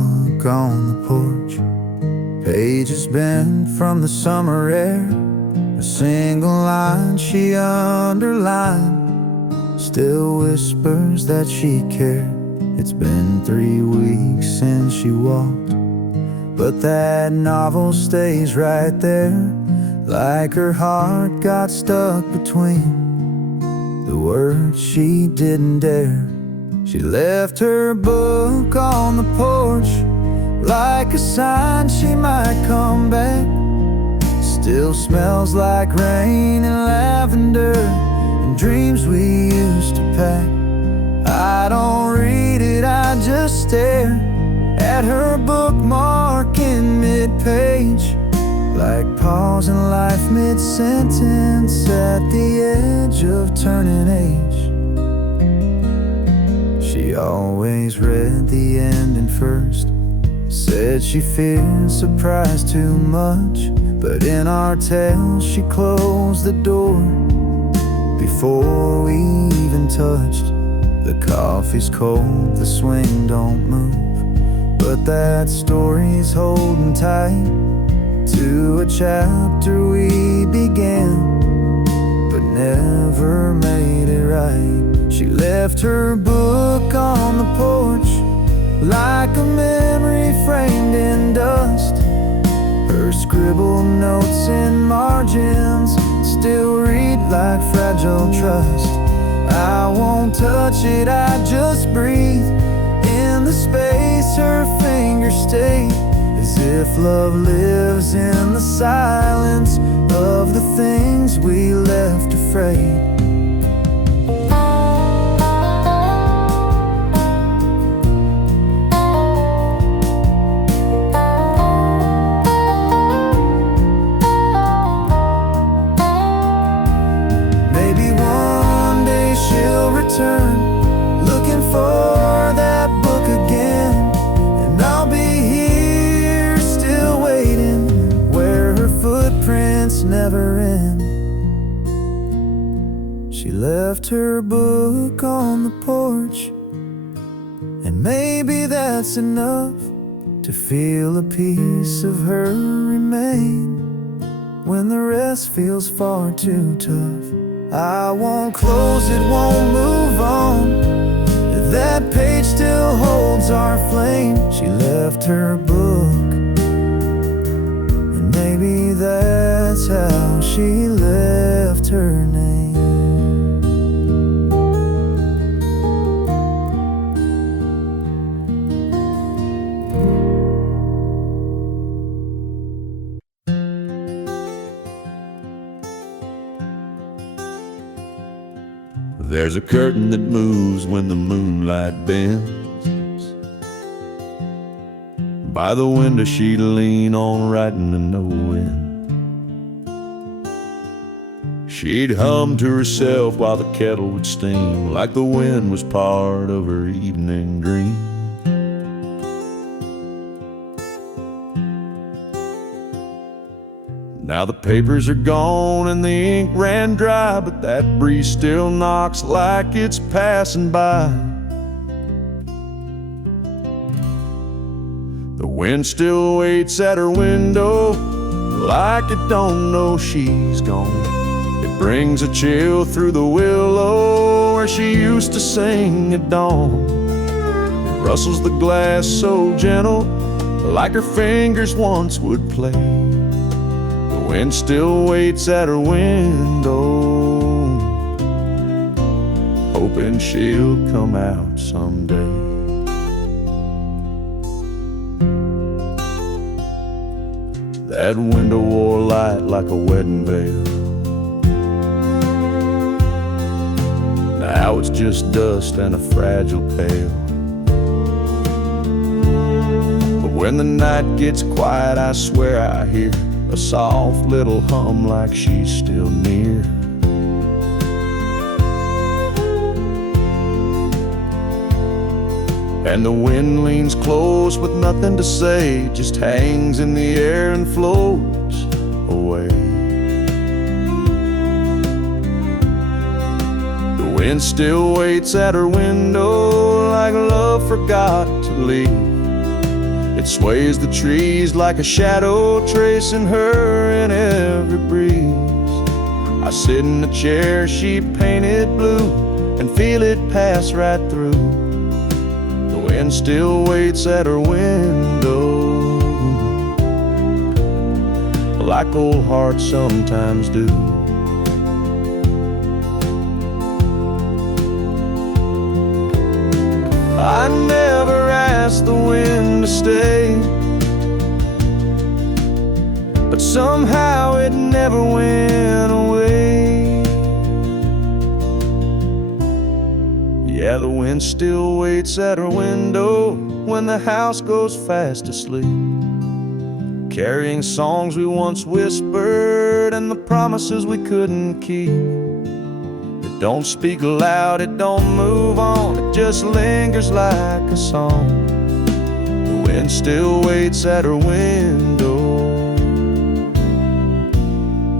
book on the porch, pages bent from the summer air. A single line she underlined still whispers that she cared. It's been 3 weeks since she walked, but that novel stays right there, like her heart got stuck between the words she didn't dare. She left her book on the porch, like a sign she might come back. Still smells like rain and lavender and dreams we used to pack. I don't read it, I just stare at her bookmark in mid-page, like pausing life mid-sentence at the edge of turning age. She always read the ending first, said she feared surprise too much, but in our tale she closed the door before we even touched. The coffee's cold, the swing don't move, but that story's holding tight to a chapter we began, but never made it right. She left her book on the porch, like a memory framed in dust. Her scribbled notes in margins still read like fragile trust. I won't touch it, I just breathe in the space her fingers stay, as if love lives in the silence of the things we left afraid. Looking for that book again, and I'll be here still waiting, where her footprints never end. She left her book on the porch, and maybe that's enough to feel a piece of her remain when the rest feels far too tough. I won't close it, won't move on. That page still holds our flame. She left her book, and maybe that's how she left her name. There's a curtain that moves when the moonlight bends. By the window she'd lean on, writing to no end. She'd hum to herself while the kettle would steam, like the wind was part of her evening dream. Now the papers are gone and the ink ran dry, but that breeze still knocks like it's passing by. The wind still waits at her window, like it don't know she's gone. It brings a chill through the willow where she used to sing at dawn. It rustles the glass so gentle, like her fingers once would play. The wind still waits at her window, hoping she'll come out someday. That window wore light like a wedding veil. Now it's just dust and a fragile pail. But when the night gets quiet, I swear I hear a soft little hum like she's still near. And the wind leans close with nothing to say, just hangs in the air and floats away. The wind still waits at her window, like love forgot to leave. It sways the trees like a shadow, tracing her in every breeze. I sit in the chair she painted blue and feel it pass right through. The wind still waits at her window, like old hearts sometimes do. I never asked the wind to stay, but somehow it never went away. Yeah, the wind still waits at her window when the house goes fast asleep, carrying songs we once whispered and the promises we couldn't keep. It don't speak loud, it don't move on, it just lingers like a song. The wind still waits at her window,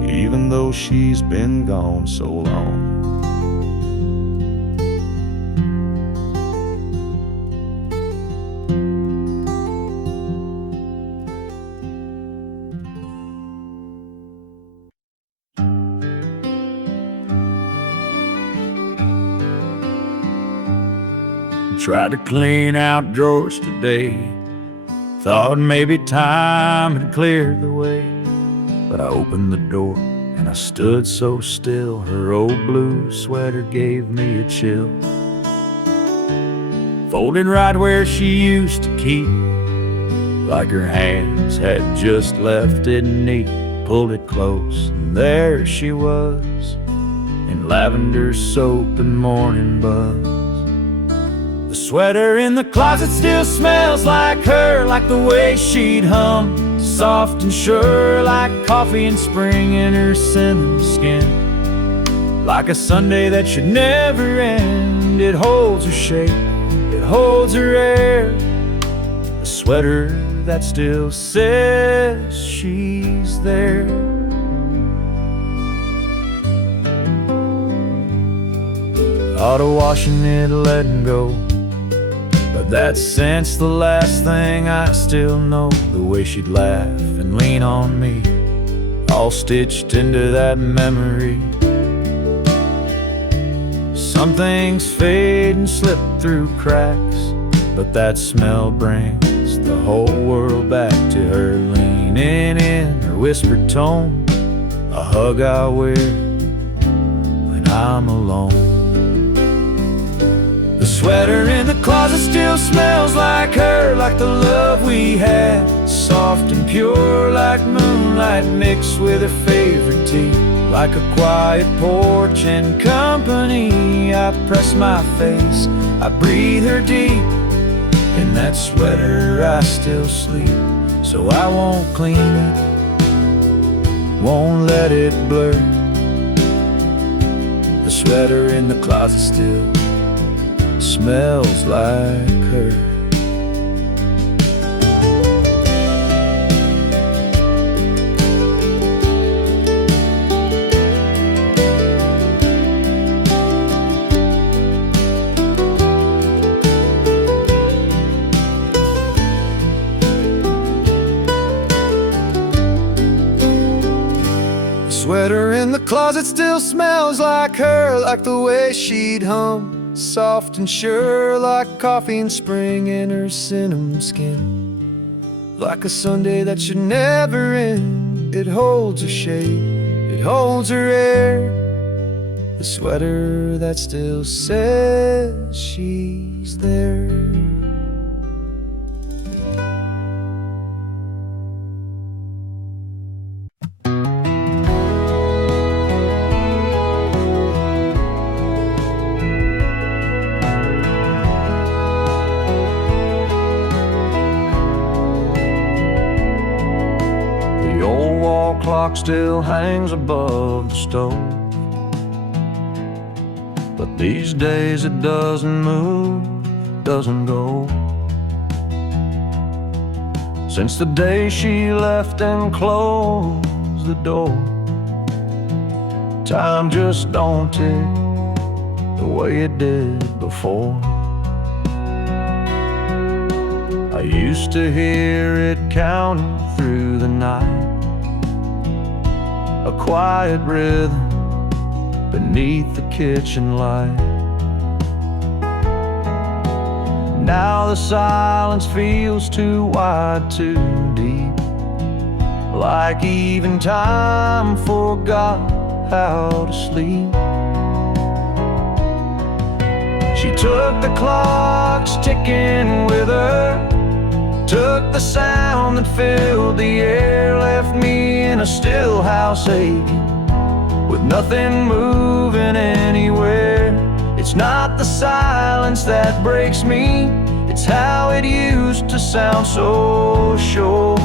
even though she's been gone so long. Tried to clean out drawers today, thought maybe time had cleared the way. But I opened the door and I stood so still, her old blue sweater gave me a chill. Folded right where she used to keep, like her hands had just left it neat. Pulled it close and there she was, in lavender soap and morning buzz. The sweater in the closet still smells like her, like the way she'd hum, soft and sure, like coffee in spring in her cinnamon skin. Like a Sunday that should never end, it holds her shape, it holds her air. The sweater that still says she's there. Auto washing it, letting go, but that's since the last thing I still know. The way she'd laugh and lean on me, all stitched into that memory. Some things fade and slip through cracks, but that smell brings the whole world back to her. Leaning in, her whispered tone, a hug I wear when I'm alone. The sweater in the closet still smells like her, like the love we had, soft and pure, like moonlight mixed with her favorite tea. Like a quiet porch and company, I press my face, I breathe her deep. In that sweater I still sleep, so I won't clean it, won't let it blur. The sweater in the closet still smells like her. The sweater in the closet still smells like her, like the way she'd hum, soft and sure, like coffee in spring in her cinnamon skin. Like a Sunday that should never end, it holds her shape, it holds her air. The sweater that still says she's there. Clock still hangs above the stove, but these days it doesn't move, doesn't go. Since the day she left and closed the door, time just don't tick the way it did before. I I used to hear it counting through the night, a quiet rhythm beneath the kitchen light. Now the silence feels too wide, too deep, like even time forgot how to sleep. She took the clocks ticking with her, took the sound that filled the air, left me in a still house aching, with nothing moving anywhere. It's not the silence that breaks me, it's how it used to sound so sure.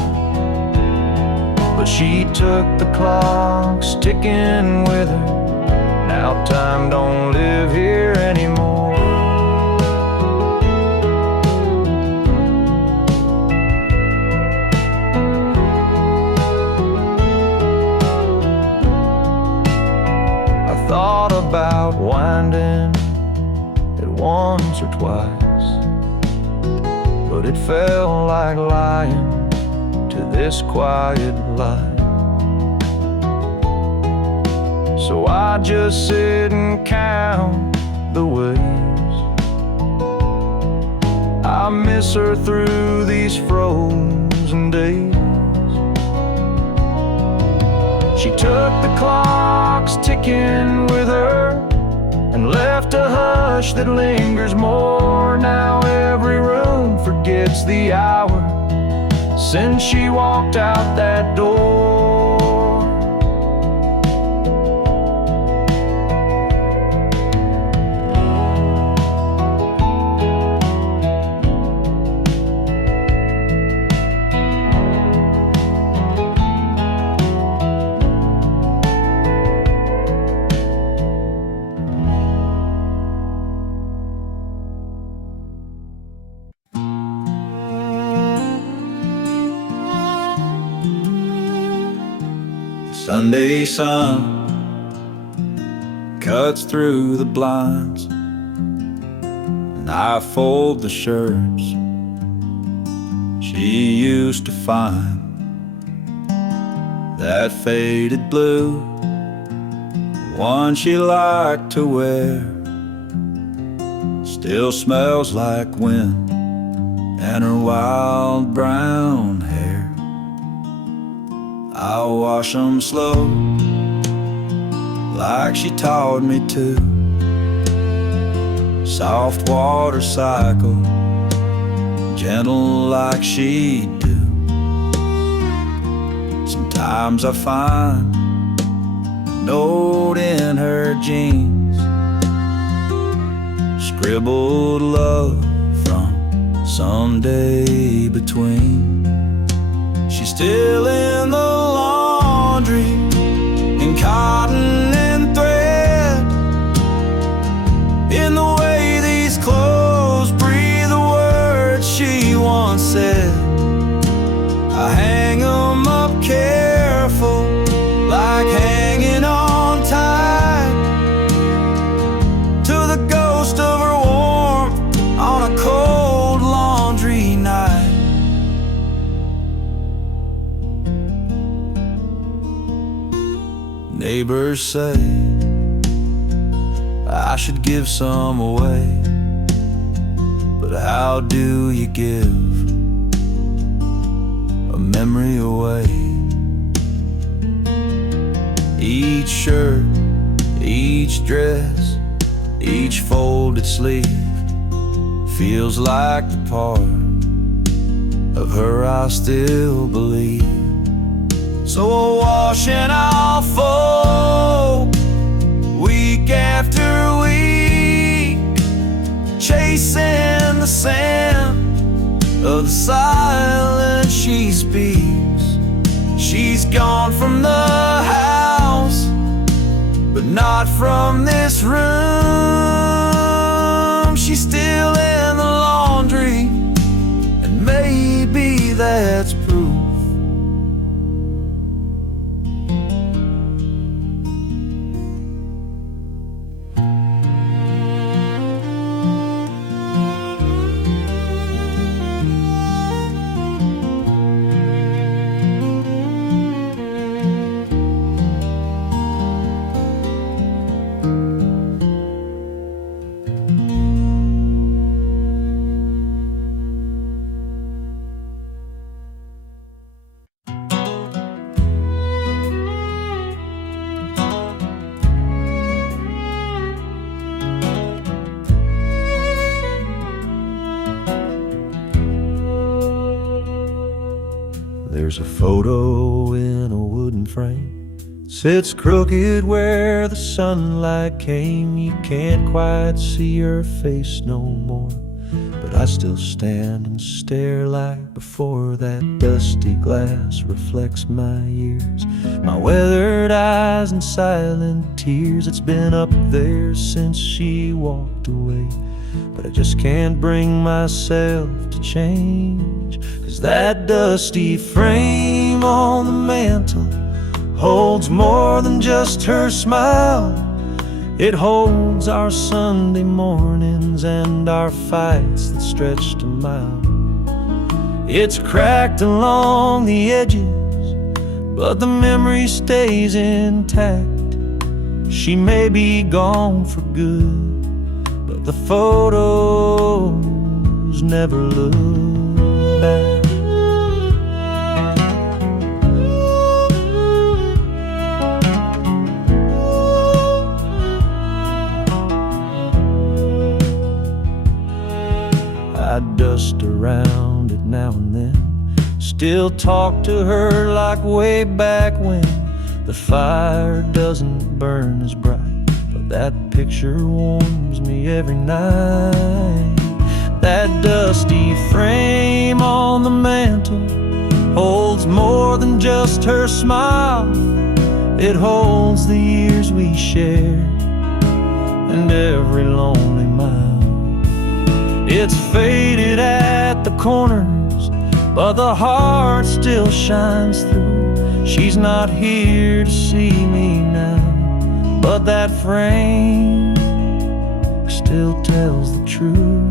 But she took the clocks ticking with her, now time don't live here anymore. I thought about winding it once or twice, but it felt like lying to this quiet light. So I just sit and count the ways I miss her through these frozen days. She took the clocks ticking with her and left a hush that lingers more. Now every room forgets the hour since she walked out that door. Sunday sun cuts through the blinds, and I fold the shirts she used to find. That faded blue, one she liked to wear, still smells like wind and her wild brown hair. I wash them slow, like she taught me to. Soft water cycle, gentle like she do. Sometimes I find a note in her jeans, scribbled love from someday between. She's still in the laundry, in cotton and thread, in the way these clothes breathe the words she once said. I hang 'em up careful, like hanging on tight to the ghost of her warmth on a cold laundry night. Neighbors say I should give some away, but how do you give a memory away? Each shirt, each dress, each folded sleeve feels like the part of her I still believe. So I'll wash and I'll fold, week after week, chasing the sand of the silence she speaks. She's gone from the house, but not from this room. She's still in the laundry, and maybe that's proof. There's a photo in a wooden frame, sits crooked where the sunlight came. You can't quite see her face no more, but I still stand and stare like before. That dusty glass reflects my years, my weathered eyes and silent tears. It's been up there since she walked away, but I just can't bring myself to change. 'Cause that dusty frame on the mantle holds more than just her smile. It holds our Sunday mornings and our fights that stretched a mile. It's cracked along the edges, but the memory stays intact. She may be gone for good, but the photos never look back. I dust around it now and then, still talk to her like way back when. The fire doesn't burn as bright, but that picture warms me every night. That dusty frame on the mantle holds more than just her smile. It holds the years we shared and every lonely mile. It's faded at the corners, but the heart still shines through. She's not here to see me now, but that frame still tells the truth.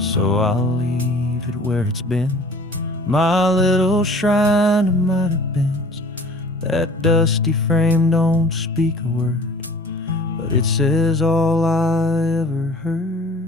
So I'll leave it where it's been, my little shrine of might have beens. That dusty frame don't speak a word, but it says all I ever heard.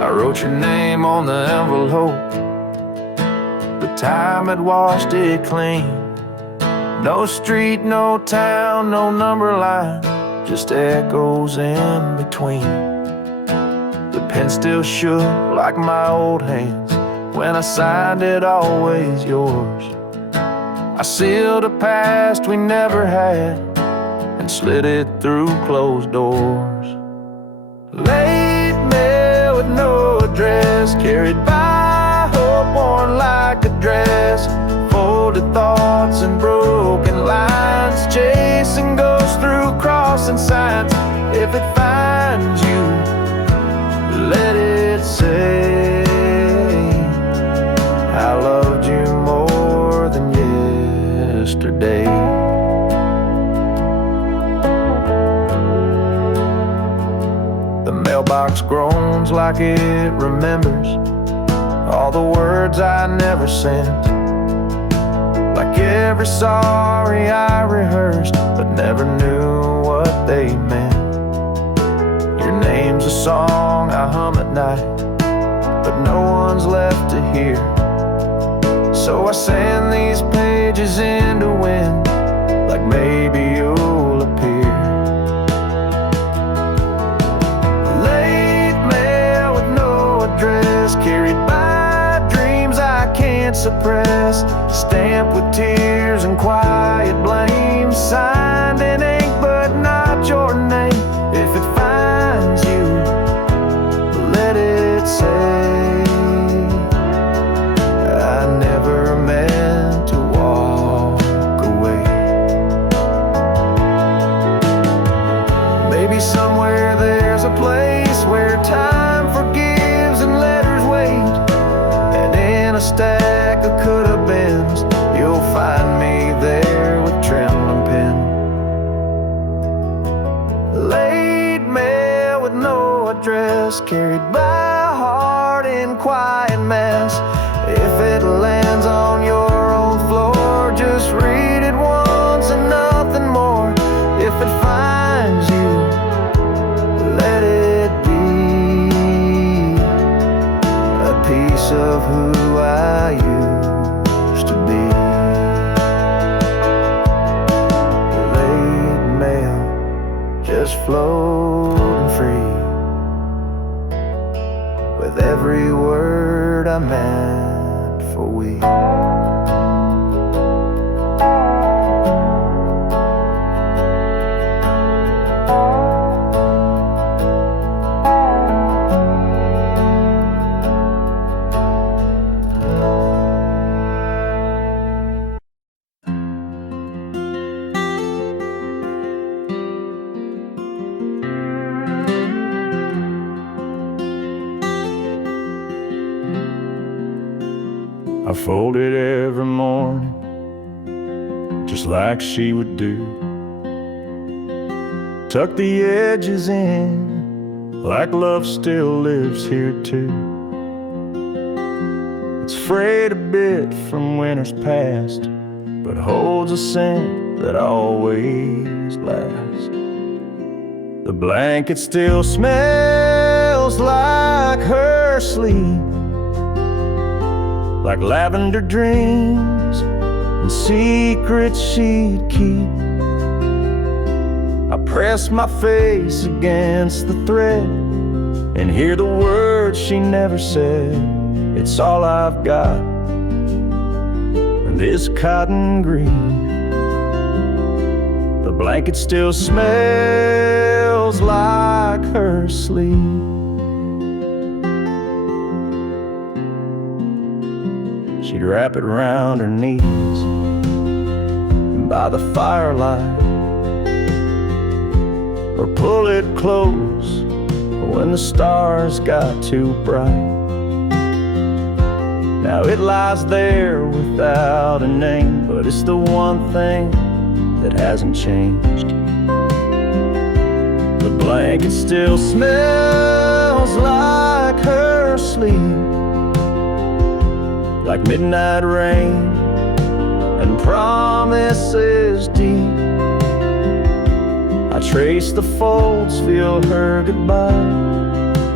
I wrote your name on the envelope, the time had washed it clean. No street, no town, no number line, just echoes in between. The pen still shook like my old hands when I signed it, always yours. I sealed a past we never had and slid it through closed doors. Late mail with no address, carried by hope worn like a dress. Folded thoughts and broken lines, chasing ghosts through crossing signs. If it finds you, let it say I loved you more than yesterday. The mailbox groans like it remembers all the words I never sent, like every sorry I rehearsed but never knew what they meant. Your name's a song I hum at night, but no one's left to hear. So I send these pages into wind, like maybe you'll appear. Late mail with no address, carried by dreams I can't suppress. Stamped with tears and quiet blame, signed in ink but not your name. If it finds you, let it say I never meant to walk away. Maybe somewhere there's a place where a stack of coulda-beens. You'll find me there with trembling pen. Late mail with no address, carried by a heart in quiet mass. If it lands on your own floor, just read it once and nothing more. If it finds you, let it be a piece of who I used to be. Late mail, just floating free, with every word I meant for we. I fold it every morning, just like she would do. Tuck the edges in, like love still lives here too. It's frayed a bit from winters past, but holds a scent that always lasts. The blanket still smells like her sleep, like lavender dreams and secrets she'd keep. I press my face against the thread and hear the words she never said. It's all I've got, and this cotton green. The blanket still smells like her sleep. She'd wrap it round her knees by the firelight, or pull it close when the stars got too bright. Now it lies there without a name, but it's the one thing that hasn't changed. The blanket still smells like her sleep, like midnight rain and promises deep. I trace the folds, feel her goodbye,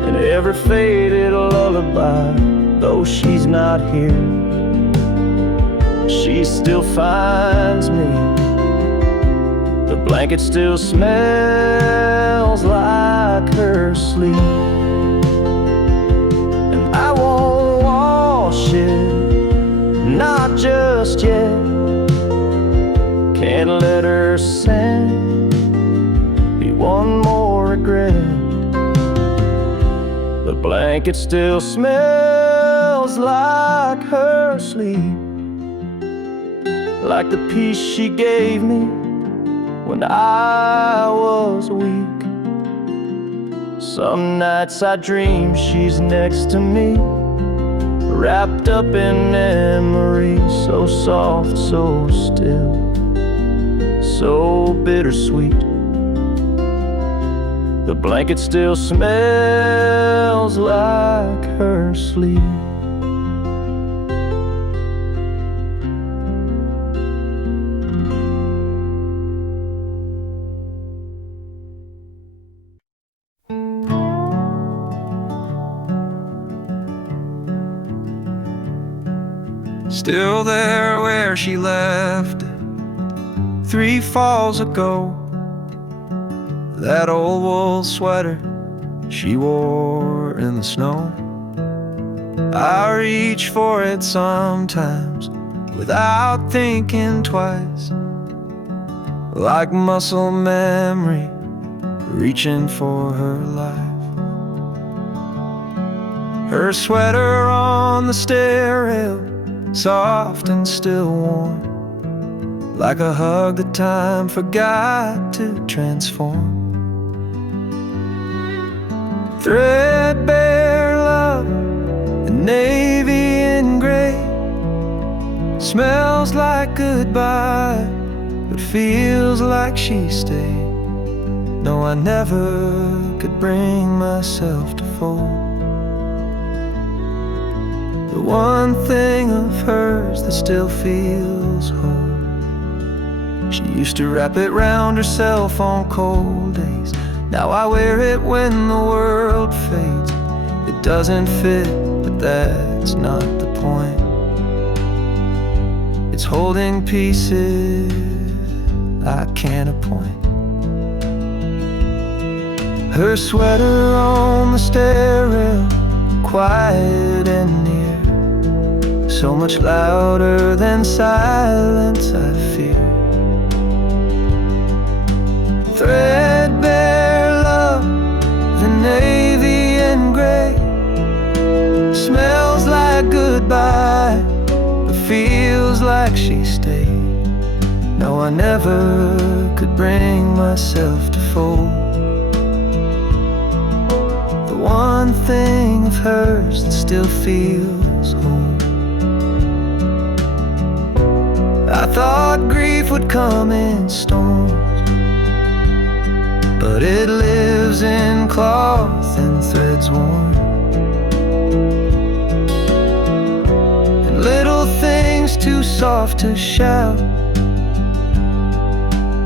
and every faded lullaby. Though she's not here, she still finds me. The blanket still smells like her sleep, and I won't wash it, not just yet. Can't let her scent be one more regret. The blanket still smells like her sleep, like the peace she gave me when I was weak. Some nights I dream she's next to me, wrapped up in memories, so soft, so still, so bittersweet. The blanket still smells like her sleep. Still there where she left it 3 falls ago. That old wool sweater she wore in the snow. I reach for it sometimes without thinking twice, like muscle memory reaching for her life. Her sweater on the stair rail, soft and still warm, like a hug that time forgot to transform. Threadbare love, and navy and gray, Smells like goodbye, but feels like she stayed. No, I never could bring myself to fold the one thing of hers that still feels home. She used to wrap it round herself on cold days. Now I wear it when the world fades. It doesn't fit, but that's not the point. It's holding pieces I can't appoint. Her sweater on the stair rail, quiet and near, so much louder than silence I fear. Threadbare love, the navy and gray, smells like goodbye, but feels like she stayed. No, I never could bring myself to fold the one thing of hers that still feels home. I thought grief would come in storms, but it lives in cloth and threads worn, and little things too soft to shout,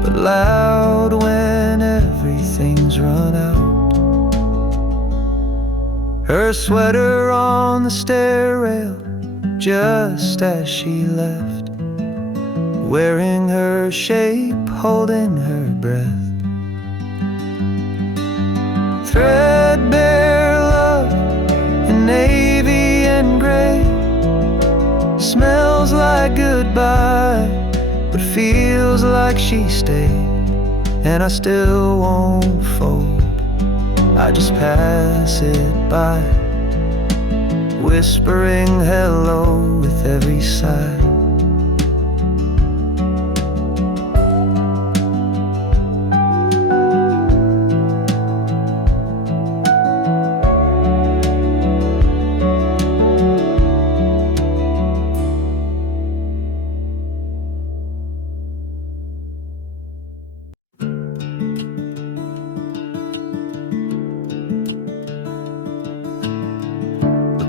but loud when everything's run out. Her sweater on the stair rail, just as she left, wearing her shape, holding her breath. Threadbare love in navy and gray, smells like goodbye, but feels like she stayed. And I still won't fold, I just pass it by, whispering hello with every sigh.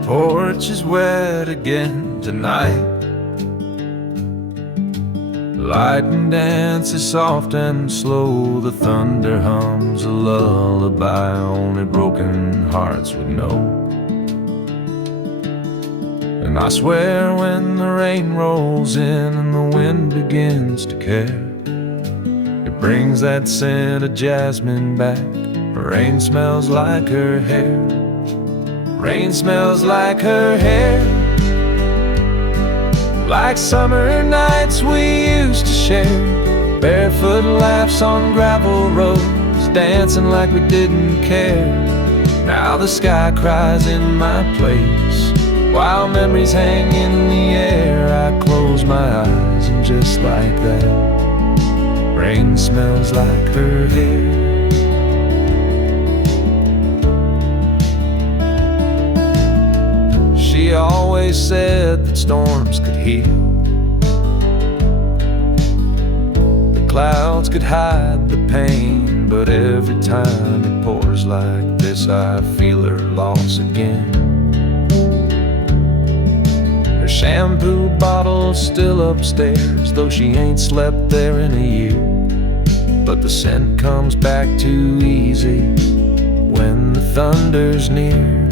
Porch is wet again tonight. Lightning dances soft and slow. The thunder hums a lullaby only broken hearts would know. And I swear when the rain rolls in and the wind begins to care, it brings that scent of jasmine back. Rain smells like her hair. Rain smells like her hair, like summer nights we used to share. Barefoot laughs on gravel roads, dancing like we didn't care. Now the sky cries in my place, while memories hang in the air. I close my eyes and just like that, rain smells like her hair. She always said that storms could heal, the clouds could hide the pain, but every time it pours like this I feel her loss again. Her shampoo bottle's still upstairs, though she ain't slept there in a year, but the scent comes back too easy when the thunder's near.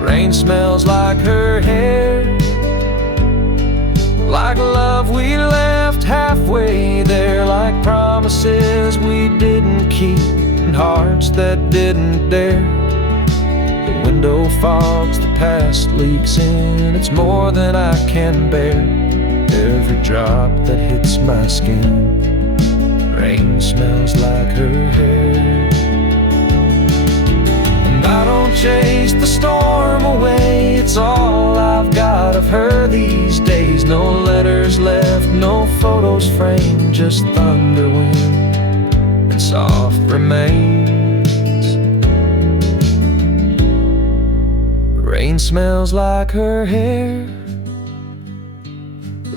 Rain smells like her hair, like love we left halfway there, like promises we didn't keep and hearts that didn't dare. The window fogs, the past leaks in, it's more than I can bear. Every drop that hits my skin, rain smells like her hair. I don't chase the storm away, it's all I've got of her these days. No letters left, no photos framed, just thunder, wind, and soft remains. Rain smells like her hair,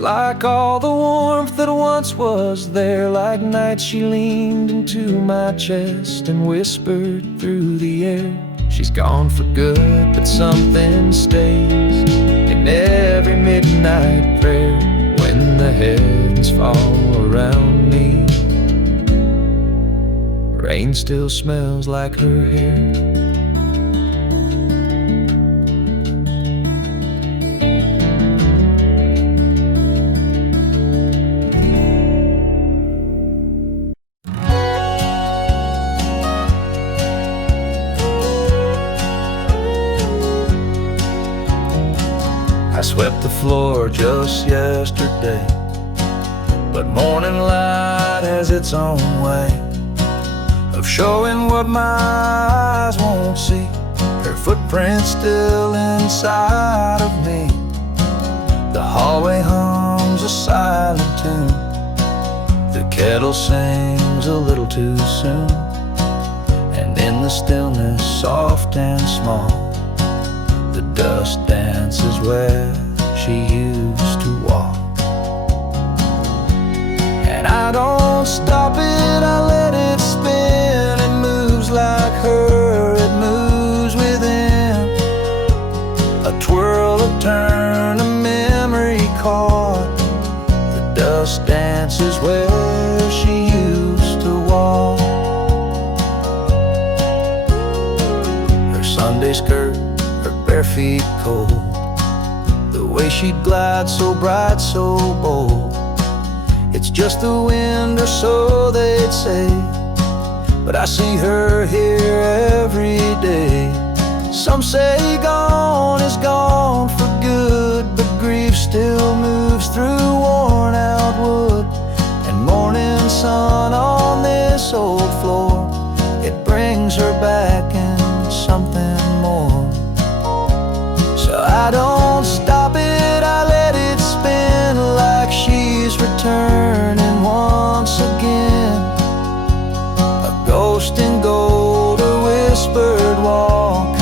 Like all the warmth that once was there, like nights she leaned into my chest and whispered through the air. She's gone for good, but something stays in every midnight prayer. When the heavens fall around me, rain still smells like her hair. I swept the floor just yesterday, but morning light has its own way of showing what my eyes won't see. Her footprint's still inside of me. The hallway hums a silent tune. The kettle sings a little too soon. And in the stillness, soft and small, the dust dances where she used to walk. And I don't stop it, I let it spin. It moves like her, it moves within. A twirl, a turn, a memory caught. The dust dances where she used to walk. Her Sunday skirt, bare feet cold, the way she'd glide so bright, so bold. It's just the wind, or so they'd say, but I see her here every day. Some say gone is gone for good, but grief still moves through worn out wood. And morning sun on this old floor, it brings her back in something more. I don't stop it, I let it spin, like she's returning once again. A ghost in gold, a whispered walk.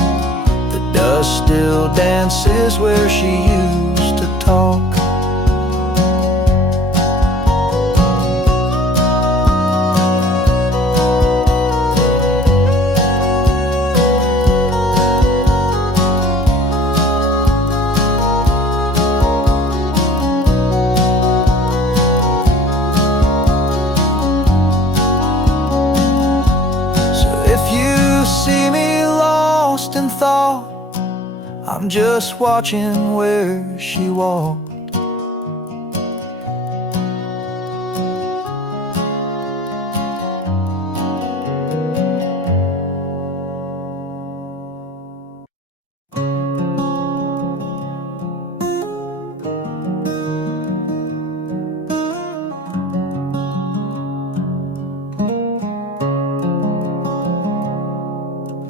The dust still dances where she used to talk. See me lost in thought, I'm just watching where she walked.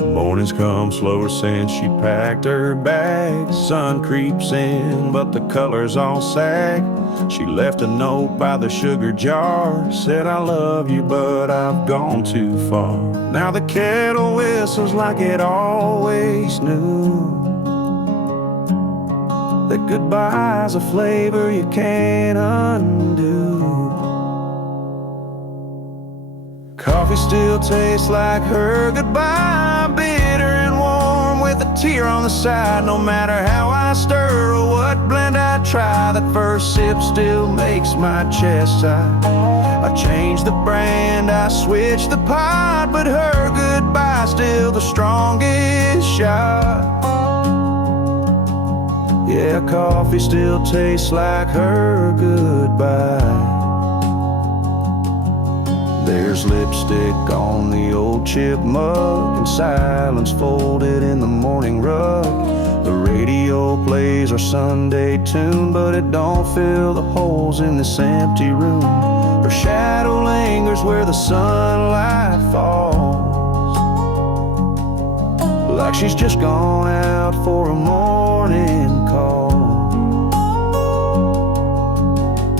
Mornings come slower since she packed her bags. Sun creeps in, but the colors all sag. She left a note by the sugar jar, said I love you, but I've gone too far. Now the kettle whistles like it always knew that goodbye's a flavor you can't undo. Coffee still tastes like her goodbye, bitter and warm with a tear on the side. No matter how I stir or what blend I try, that first sip still makes my chest sigh. I changed the brand, I switched the pot, but her goodbye still the strongest shot. Yeah, coffee still tastes like her goodbye. There's lipstick on the old chip mug, and silence folded in the morning rug. The radio plays our Sunday tune, but it don't fill the holes in this empty room. Her shadow lingers where the sunlight falls, like she's just gone out for a morning call.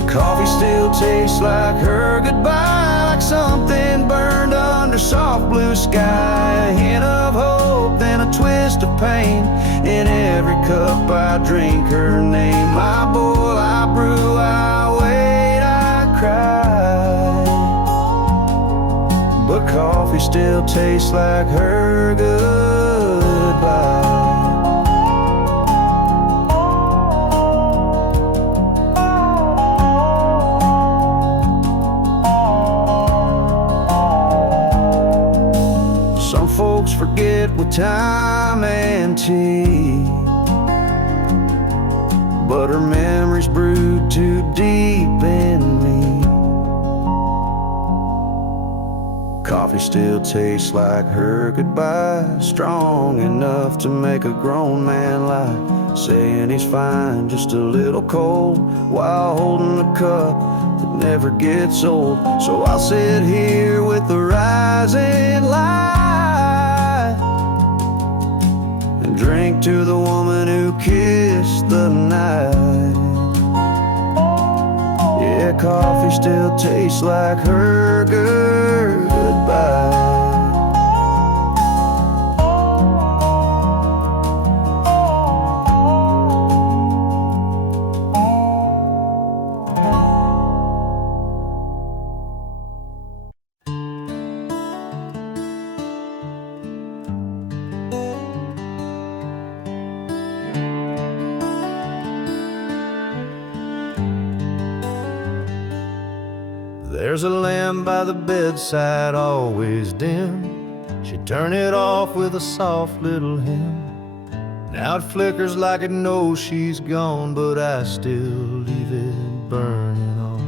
Coffee still tastes like her goodbye, like something burned under soft blue sky. A hint of hope, then a twist of pain. In every cup I drink her name. I boil, I brew, I still tastes like her goodbye. Some folks forget with time and tea, but her memories brewed too deep in me. Coffee still tastes like her goodbye, strong enough to make a grown man lie, saying he's fine, just a little cold, while holding a cup that never gets old. So I'll sit here with the rising light and drink to the woman who kissed the night. Yeah, coffee still tastes like her goodbye. There's a lamp by the bedside, always dim. She'd turn it off with a soft little hymn. Now it flickers like it knows she's gone, but I still leave it burning on.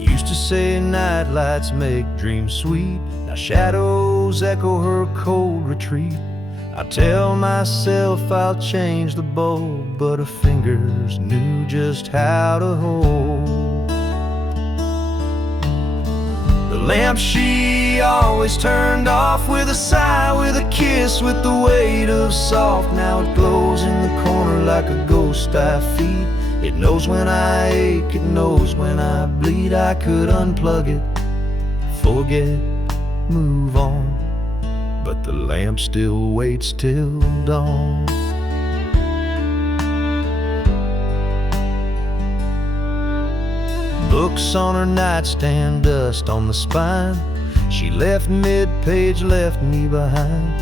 Used to say night lights make dreams sweet. Now shadows echo her cold retreat. I tell myself I'll change the bulb, but her fingers knew just how to hold the lamp she always turned off with a sigh, with a kiss, with the weight of soft. Now it glows in the corner like a ghost I feed. It knows when I ache, it knows when I bleed. I could unplug it, forget, move on, but the lamp still waits till dawn. Books on her nightstand, dust on the spine. She left mid-page, left me behind.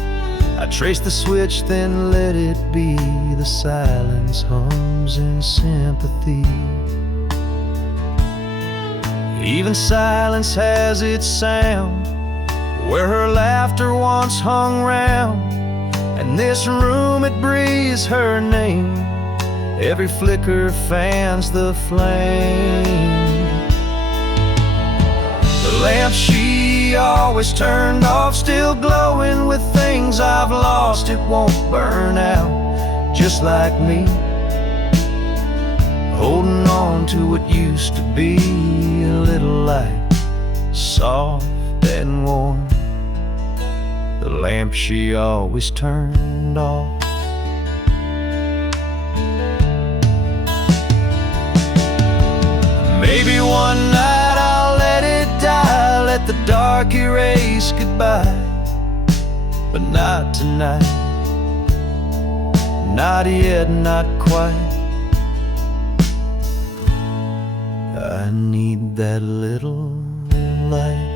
I trace the switch, then let it be. The silence hums in sympathy. Even silence has its sound, where her laughter once hung round. And this room, it breathes her name. Every flicker fans the flame. The lamp she always turned off, still glowing with things I've lost. It won't burn out, just like me, holding on to what used to be. A little light, soft and warm, the lamp she always turned off. Maybe one night I'll let it die, let the dark erase goodbye, but not tonight, not yet, not quite. I need that little light.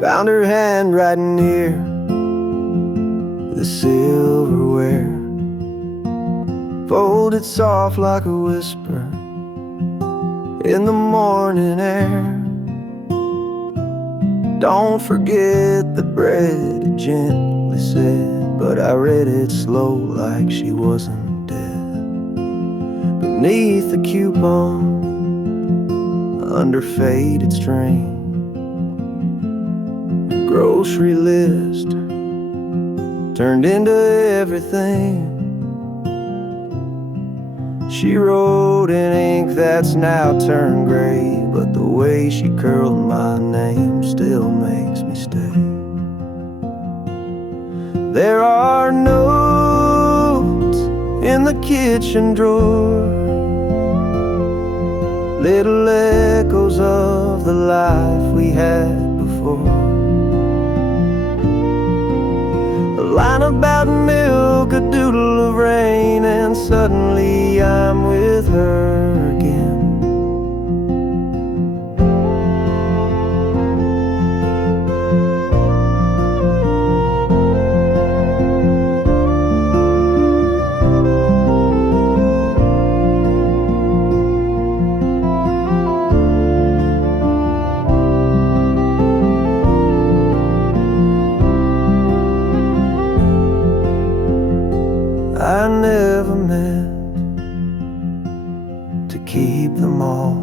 Found her handwriting near the silverware, folded soft like a whisper in the morning air. Don't forget the bread, it gently said, but I read it slow like she wasn't dead. Beneath the coupon, under faded string, grocery list turned into everything. She wrote in ink that's now turned gray, but the way she curled my name still makes me stay. There are notes in the kitchen drawer, little echoes of the life we had before. A line about milk, a doodle of rain, and suddenly I'm with her again. I never meant to keep them all,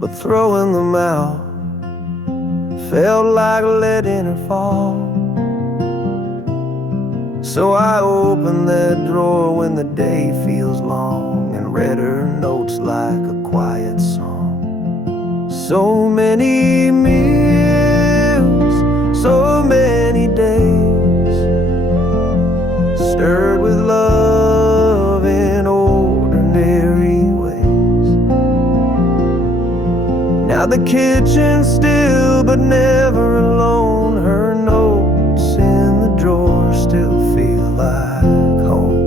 but throwing them out felt like letting her fall. So I opened that drawer when the day feels long and read her notes like a quiet song. So many meals, so many days, stirred with love in ordinary ways. Now the kitchen's still but never alone. Her notes in the drawer still feel like home.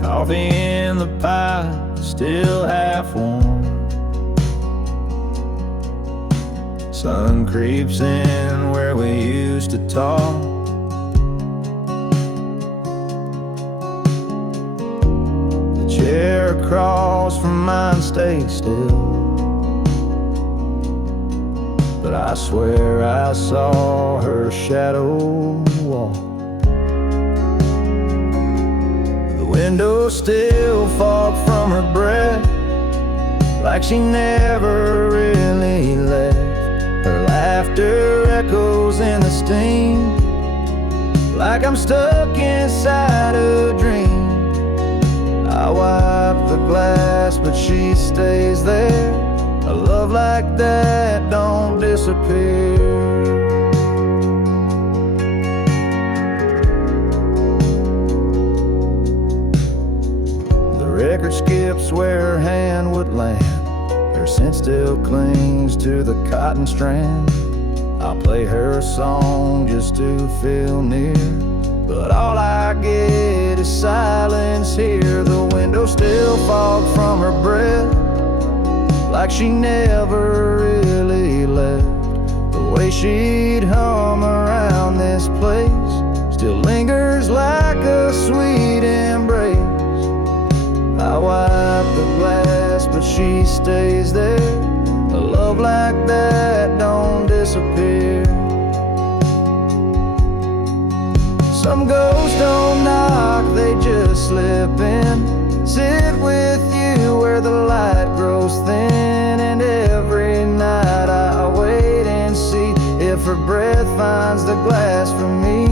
Coffee in the pie, still half warm. Sun creeps in where we used to talk. The chair across from mine stays still, but I swear I saw her shadow walk. Window still fog from her breath, like she never really left. Her laughter echoes in the steam, like I'm stuck inside a dream. I wipe the glass, but she stays there. A love like that don't disappear. Record skips where her hand would land. Her scent still clings to the cotton strand. I'll play her a song just to feel near, but all I get is silence here. The window still fogged from her breath, like she never really left. The way she'd hum around this place still lingers like a sweet embrace. I wipe the glass, but she stays there. A love like that don't disappear. Some ghosts don't knock, they just slip in. Sit with you where the light grows thin. And every night I wait and see if her breath finds the glass for me.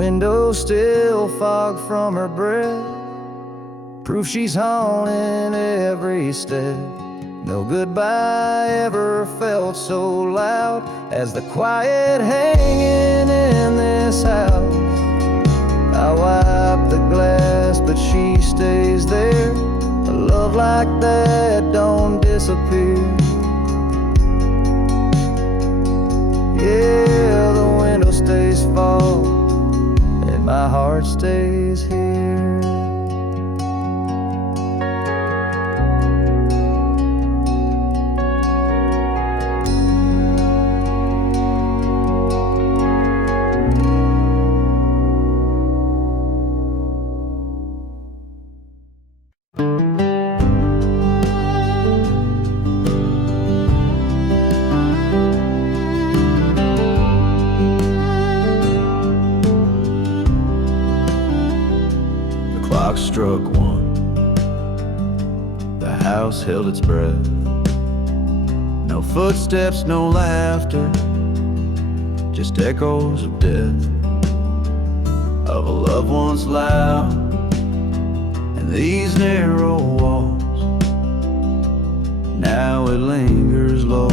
Window still fogged from her breath, proof she's haunting every step. No goodbye ever felt so loud as the quiet hanging in this house. I wipe the glass, but she stays there. A love like that don't disappear. Yeah, the window stays fogged, my heart stays here. clock struck 1. The house held its breath. No footsteps, no laughter, just echoes of death, of a loved one's loud and these narrow walls. Now it lingers low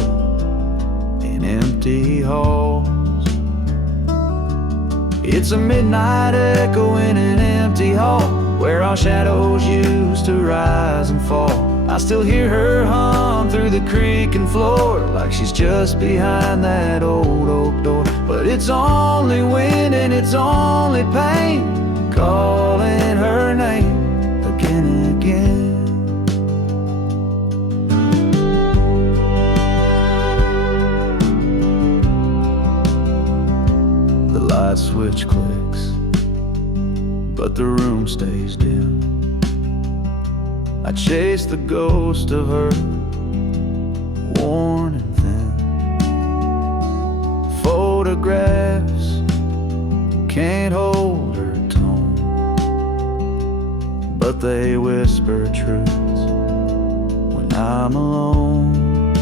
in empty halls. It's a midnight echo in an empty hall where our shadows used to rise and fall. I still hear her hum through the creaking floor like she's just behind that old oak door. But it's only wind and it's only pain calling her name again and again. The light switch clicks, but the room stays dim. I chase the ghost of her, worn and thin. Photographs can't hold her tone, but they whisper truths when I'm alone.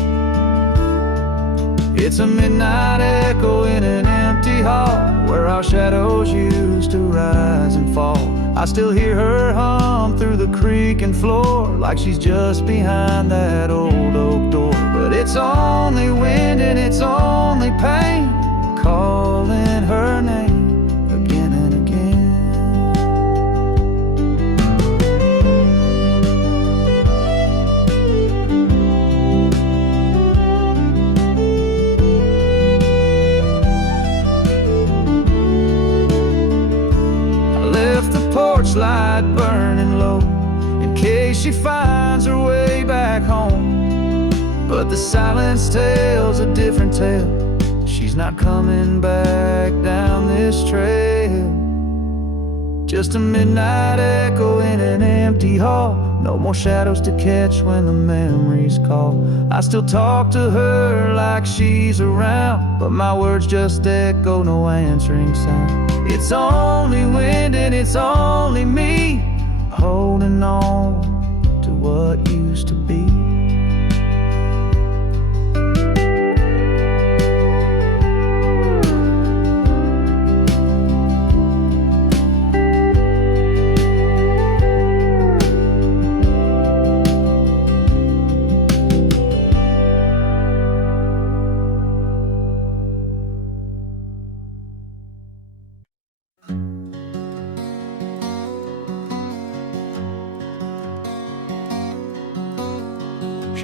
It's a midnight echo in an empty hall where our shadows used to rise and fall. I still hear her hum through the creaking floor like she's just behind that old oak door. But it's only wind and it's only pain calling her name again and again. Porch light burning low in case she finds her way back home. But the silence tells a different tale. She's not coming back down this trail. Just a midnight echo in an empty hall. No more shadows to catch when the memories call. I still talk to her like she's around, but my words just echo, no answering sound. It's only wind and it's only me holding on to what used to be.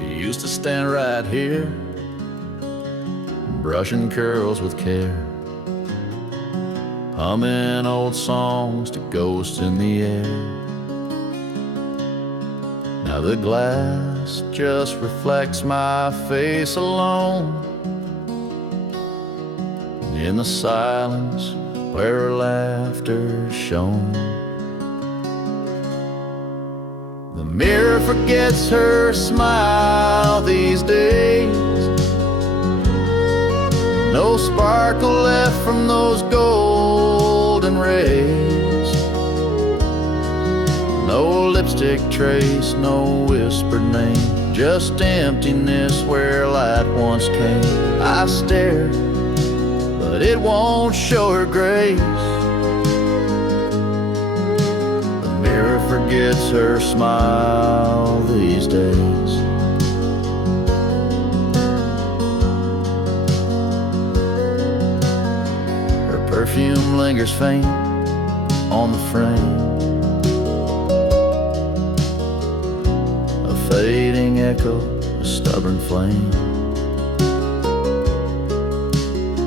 Used to stand right here, brushing curls with care, humming old songs to ghosts in the air. Now the glass just reflects my face alone in the silence where her laughter shone. The mirror forgets her smile these days. No sparkle left from those golden rays. No lipstick trace, no whispered name, just emptiness where light once came. I stare, but it won't show her grace. Mirror forgets her smile these days. Her perfume lingers faint on the frame, a fading echo, a stubborn flame.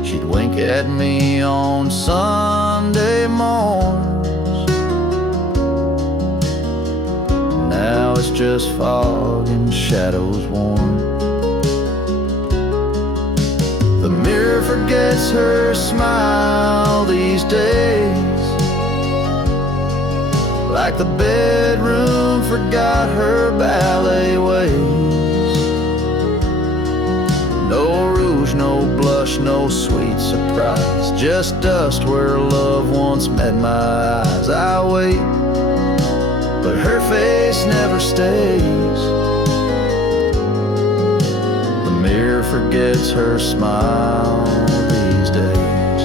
She'd wink at me on Sunday morn. Now it's just fog and shadows worn. The mirror forgets her smile these days, like the bedroom forgot her ballet ways. No rouge, no blush, no sweet surprise, just dust where love once met my eyes. I wait, peace never stays. The mirror forgets her smile these days.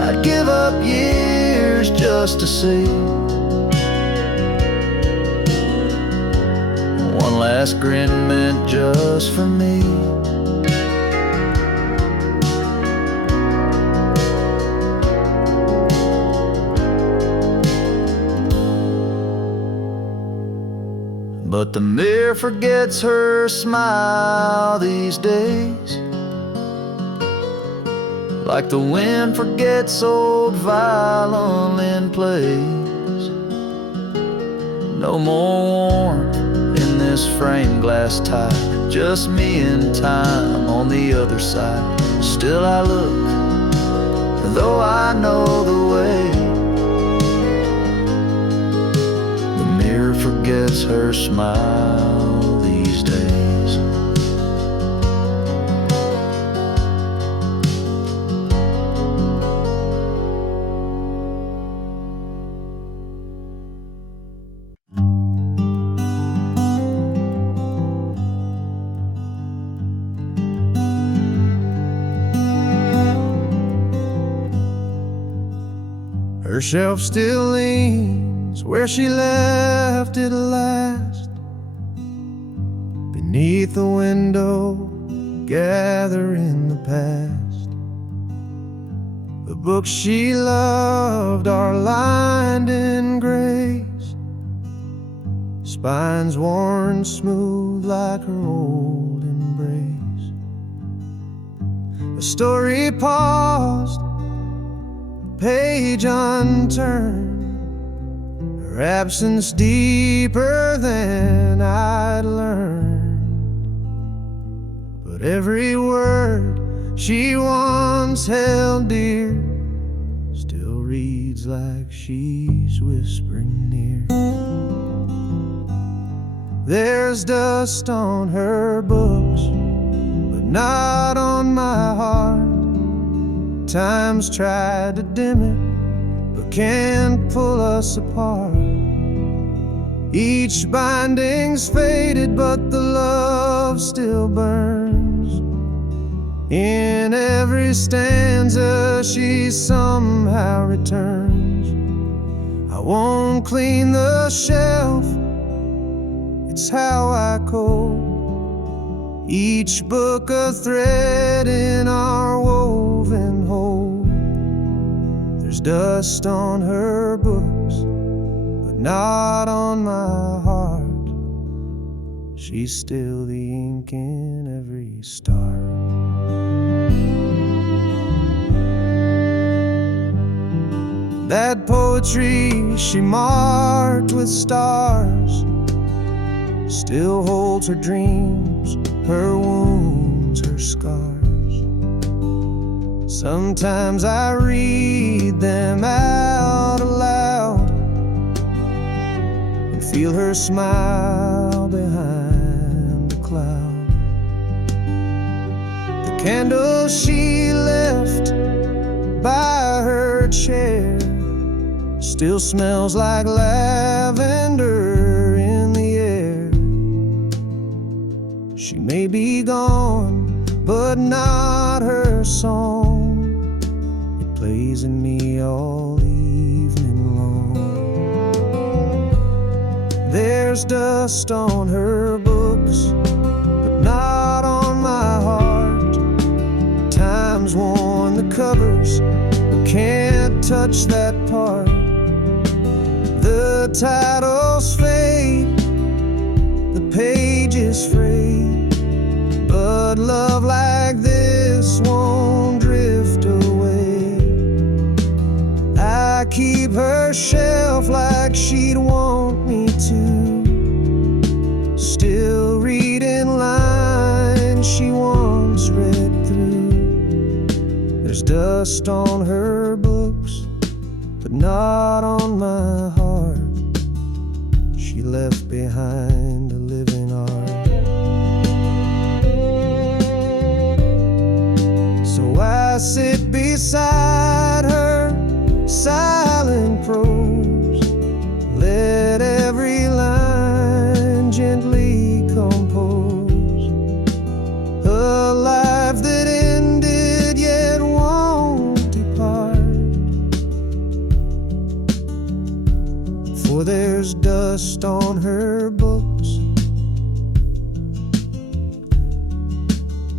I'd give up years just to see one last grin meant just for me. But the mirror forgets her smile these days, like the wind forgets old violin plays. No more warmth in this framed glass tie, just me and time on the other side. Still I look, though I know the way. The mirror forgets her smile these days. Her shelf still leans where she left it last, beneath the window, gathering the past. The books she loved are lined in grace, spines worn smooth like her old embrace. A story paused, page unturned, her absence deeper than I'd learned. But every word she once held dear still reads like she's whispering near. There's dust on her books, but not on my heart. Time's tried to dim it, but can't pull us apart. Each binding's faded, but the love still burns. In every stanza she somehow returns. I won't clean the shelf, it's how I code. Each book a thread in our woven whole. There's dust on her books, but not on my heart. She's still the ink in every star. That poetry she marked with stars still holds her dreams, her wounds, her scars. Sometimes I read them out aloud and feel her smile behind the cloud. The candle she left by her chair still smells like lavender in the air. She may be gone, but not her song. It plays in me all evening long. There's dust on her books, but not on my heart. Time's worn the covers, but can't touch that part. The titles fade, the pages frayed, but love like this won't drift away. I keep her shelf like she'd want me to, still reading lines she once read through. There's dust on her books, but not on my heart. She left behind a living art. So I sit beside her, silent prose, or there's dust on her books,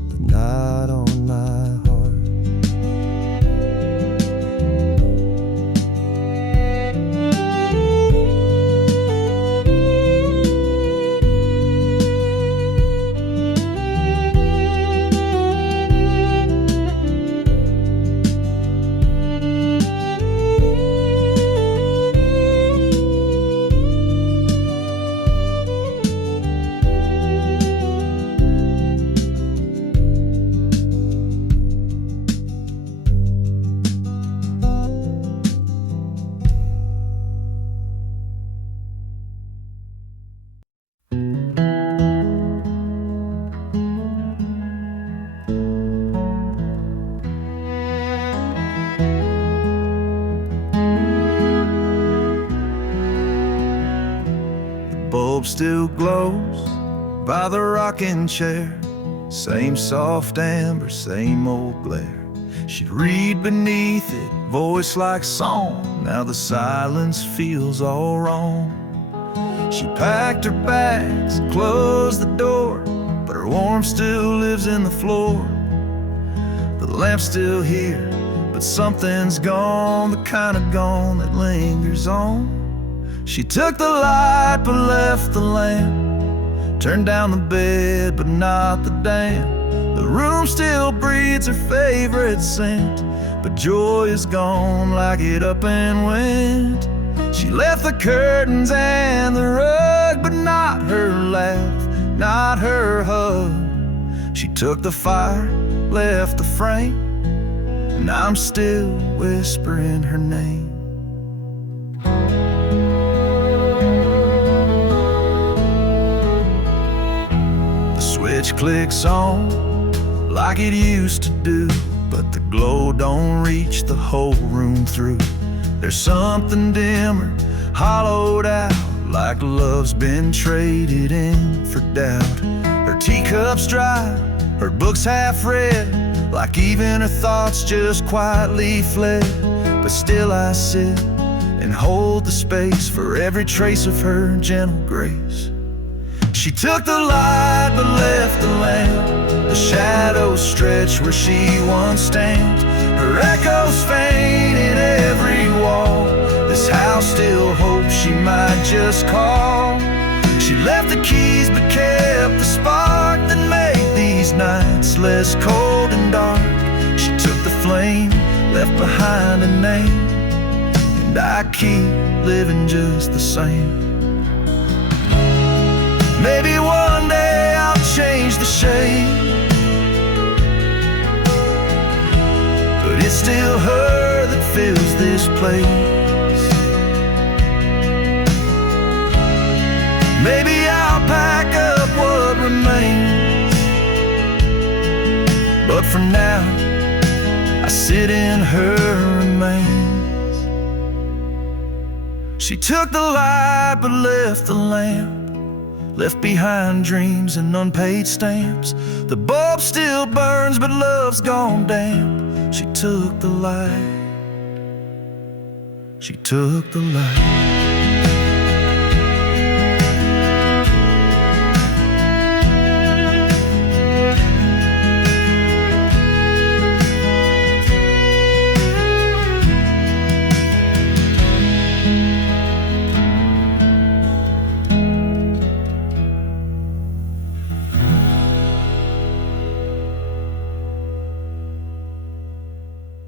but not on my heart. Bulb still glows by the rocking chair, same soft amber, same old glare. She'd read beneath it, voice like song. Now the silence feels all wrong. She packed her bags, closed the door, but her warmth still lives in the floor. The lamp's still here, but something's gone, the kind of gone that lingers on. She took the light but left the lamp, turned down the bed but not the damp. The room still breathes her favorite scent, but joy is gone like it up and went. She left the curtains and the rug, but not her laugh, not her hug. She took the fire, left the frame, and I'm still whispering her name. Switch clicks on like it used to do, but the glow don't reach the whole room through. There's something dimmer, hollowed out, like love's been traded in for doubt. Her teacup's dry, her books half read, like even her thoughts just quietly fled. But still I sit and hold the space for every trace of her gentle grace. She took the light but left the lamp, the shadows stretch where she once stamped. Her echoes faint in every wall, this house still hopes she might just call. She left the keys but kept the spark that made these nights less cold and dark. She took the flame, left behind a name, and I keep living just the same. Maybe one day I'll change the shape, but it's still her that fills this place. Maybe I'll pack up what remains, but for now I sit in her remains. She took the light but left the lamp, left behind dreams and unpaid stamps. The bulb still burns, but love's gone damp. She took the light, she took the light.